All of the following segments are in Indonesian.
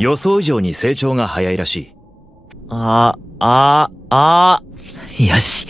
予想以上に成長が早いらしい。よし。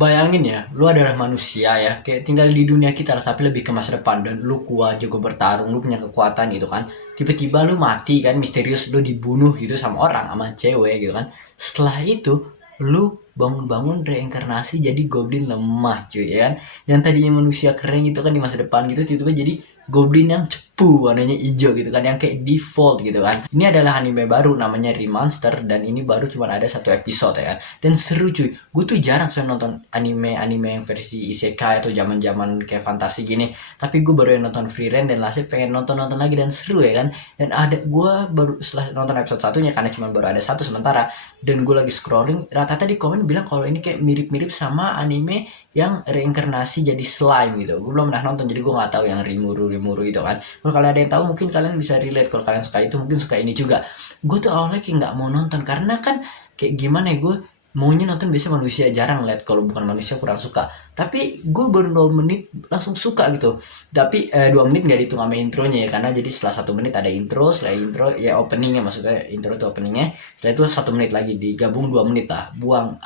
Bayangin ya, lu adalah manusia ya, kayak tinggal di dunia kita lah, tapi lebih ke masa depan, dan lu kuat, jago bertarung, lu punya kekuatan gitu kan. Tiba-tiba lu mati kan, misterius, lu dibunuh gitu sama orang, sama cewek gitu kan. Setelah itu, lu bangun-bangun reinkarnasi jadi goblin lemah cuy ya kan. Yang tadinya manusia keren gitu kan di masa depan gitu, tiba-tiba jadi goblin yang cepu, warnanya hijau gitu kan, yang kayak default gitu kan. Ini adalah anime baru namanya Remaster, dan ini baru cuma ada satu episode ya kan. Dan seru cuy, gue tuh jarang sih nonton anime yang versi isekai atau zaman kayak fantasi gini, tapi gue baru yang nonton Free Ren, dan Lasih pengen nonton lagi, dan seru ya kan. Dan ada gue baru setelah nonton episode satunya, karena cuma baru ada satu sementara, dan gue lagi scrolling, rata-rata di komen bilang kalau ini kayak mirip-mirip sama anime yang reinkarnasi jadi slime gitu. Gue belum pernah nonton, jadi gue nggak tahu yang Rimuru itu kan. Kalau kalian ada yang tahu mungkin kalian bisa relate, kalau kalian suka itu mungkin suka ini juga. Gue tuh awalnya kayak nggak mau nonton, karena kan kayak gimana ya, gue maunya nonton biasanya manusia, jarang lihat kalau bukan manusia kurang suka. Tapi gue baru 2 menit langsung suka gitu. Tapi 2 menit nggak dihitung sama intronya ya, karena jadi setelah 1 menit ada intro, setelah intro ya openingnya, maksudnya intro itu openingnya, setelah itu 1 menit lagi digabung 2 menit lah, buang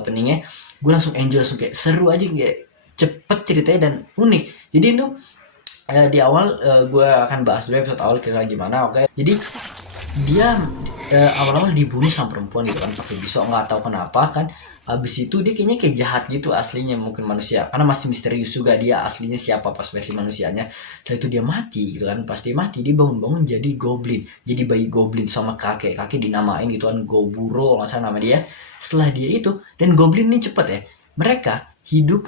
openingnya. Gue langsung enjoy, langsung kayak seru aja, kayak cepet ceritanya dan unik. Jadi itu di awal gue akan bahas dulu episode awal kira gimana. Oke, jadi dia awal-awal dibunuh sama perempuan gitu kan, pakai pisau, nggak tahu kenapa kan. Habis itu dia kayaknya kayak jahat gitu aslinya, mungkin manusia, karena masih misterius juga dia aslinya siapa pas versi manusianya. Setelah itu dia mati gitu kan, pas dia mati dia bangun-bangun jadi goblin, jadi bayi goblin sama kakek dinamain gitu kan, Goburo nggak salah nama dia. Setelah dia itu, dan goblin ini cepet ya, mereka hidup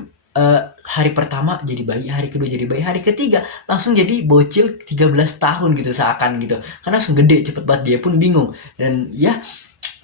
hari pertama jadi bayi, hari kedua jadi bayi, hari ketiga langsung jadi bocil 13 tahun gitu seakan gitu, karena langsung gede cepet banget, dia pun bingung. Dan ya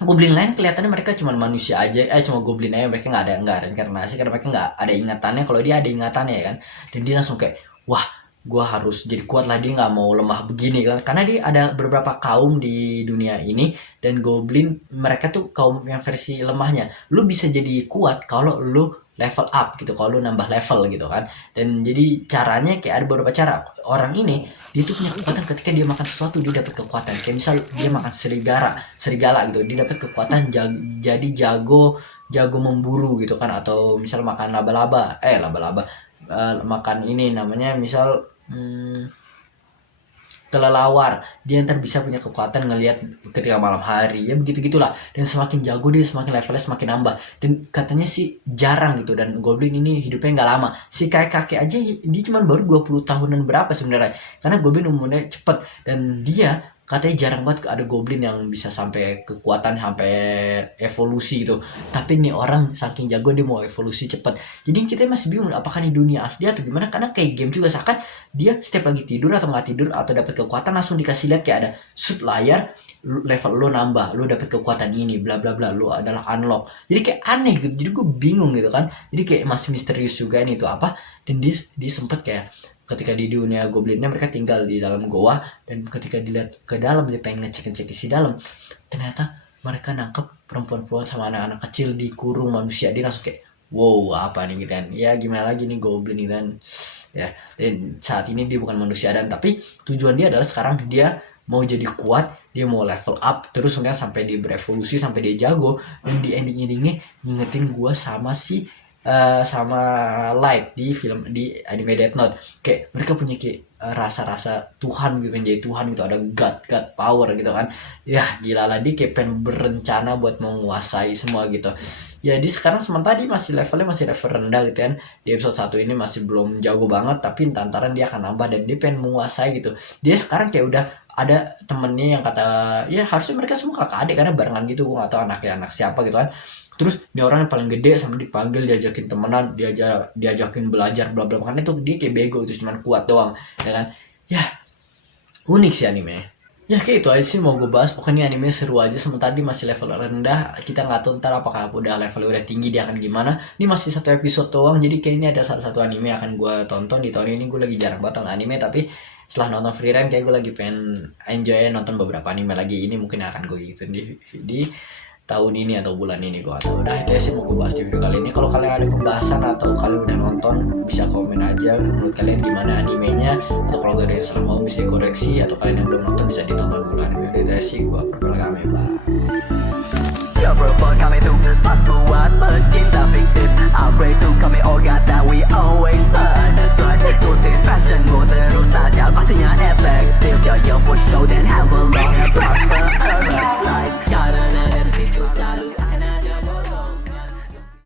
goblin lain kelihatannya mereka cuma manusia aja, cuma goblin aja, mereka nggak reinkarnasi, karena mereka nggak ada ingatannya, kalau dia ada ingatannya ya kan. Dan dia langsung kayak, wah gua harus jadi kuat lah, dia nggak mau lemah begini kan, karena dia ada beberapa kaum di dunia ini, dan goblin mereka tuh kaum yang versi lemahnya. Lu bisa jadi kuat kalau lu level up gitu, kalau lu nambah level gitu kan. Dan jadi caranya kayak ada beberapa cara. Orang ini dia tuh punya kekuatan, ketika dia makan sesuatu dia dapat kekuatan, kayak misal dia makan serigala gitu, dia dapat kekuatan jadi jago memburu gitu kan. Atau misal makan laba-laba makan ini namanya misal kelelawar, dia ntar bisa punya kekuatan ngelihat ketika malam hari ya, begitu gitulah. Dan semakin jago dia, semakin levelnya semakin nambah. Dan katanya sih jarang gitu, dan goblin ini hidupnya nggak lama, si kakek aja dia cuma baru 20 tahunan berapa sebenarnya, karena goblin umurnya cepet. Dan dia katanya jarang banget ada goblin yang bisa sampai kekuatan sampai evolusi gitu. Tapi nih orang saking jago dia mau evolusi cepet, jadi kita masih bingung apakah ini dunia asli atau gimana, karena kayak game juga seakan dia setiap lagi tidur atau nggak tidur atau dapat kekuatan langsung dikasih lihat kayak ada shoot layar, level lo nambah, lo dapet kekuatan ini, bla bla bla, lo adalah unlock. Jadi kayak aneh gitu, jadi gue bingung gitu kan. Jadi kayak masih misterius juga ini itu apa. Dan dia sempet kayak ketika di dunia goblinnya mereka tinggal di dalam goa, dan ketika dilihat ke dalam dia pengen ngecek isi dalam, ternyata mereka nangkep perempuan-perempuan sama anak-anak kecil dikurung manusia. Dia langsung kayak wow apa nih gitu kan, ya gimana lagi nih goblin gitu kan ya. Dan saat ini dia bukan manusia, dan tapi tujuan dia adalah sekarang dia mau jadi kuat, dia mau level up terus kemudian sampai dia berevolusi sampai dia jago. Dan di endingnya ngingetin gua sama si sama Light di film di anime Death Note, kayak mereka punya kayak rasa-rasa Tuhan gitu, menjadi Tuhan gitu, ada God power gitu kan. Ya gila lah, dia kayak pengen berencana buat menguasai semua gitu ya. Di sekarang sementara dia masih levelnya masih level rendah gitu kan, di episode 1 ini masih belum jago banget, tapi ntaran dia akan nambah dan dia pengen menguasai gitu. Dia sekarang kayak udah ada temennya yang kata ya harusnya mereka semua kakak adik karena barengan gitu, gue gak tahu anaknya anak siapa gitu kan. Terus dia orang yang paling gede sama dipanggil, diajakin temenan, diajakin belajar bla bla, makanya tuh dia kayak bego itu, cuma kuat doang ya kan. Ya unik sih anime ya, kayak itu aja sih mau gue bahas. Pokoknya anime seru aja, sementara dia masih level rendah, kita nggak tahu ntar apakah udah levelnya udah tinggi dia akan gimana. Ini masih satu episode doang, jadi kayak ini ada salah satu anime yang akan gue tonton di tahun ini. Gue lagi jarang banget nonton anime, tapi setelah nonton Free Run kayak gue lagi pengen enjoy nonton beberapa anime lagi. Ini mungkin akan gue gitu di tahun ini atau bulan ini, gue gak tahu. Udah itu ya sih mau gue bahas di video kali ini. Kalau kalian ada pembahasan atau kalian udah nonton, bisa komen aja menurut kalian gimana animenya, atau kalau gak ada yang salah mau bisa dikoreksi, atau kalian yang belum nonton bisa ditonton dulu anime. Udah itu ya sih, gue Purple Game, bye.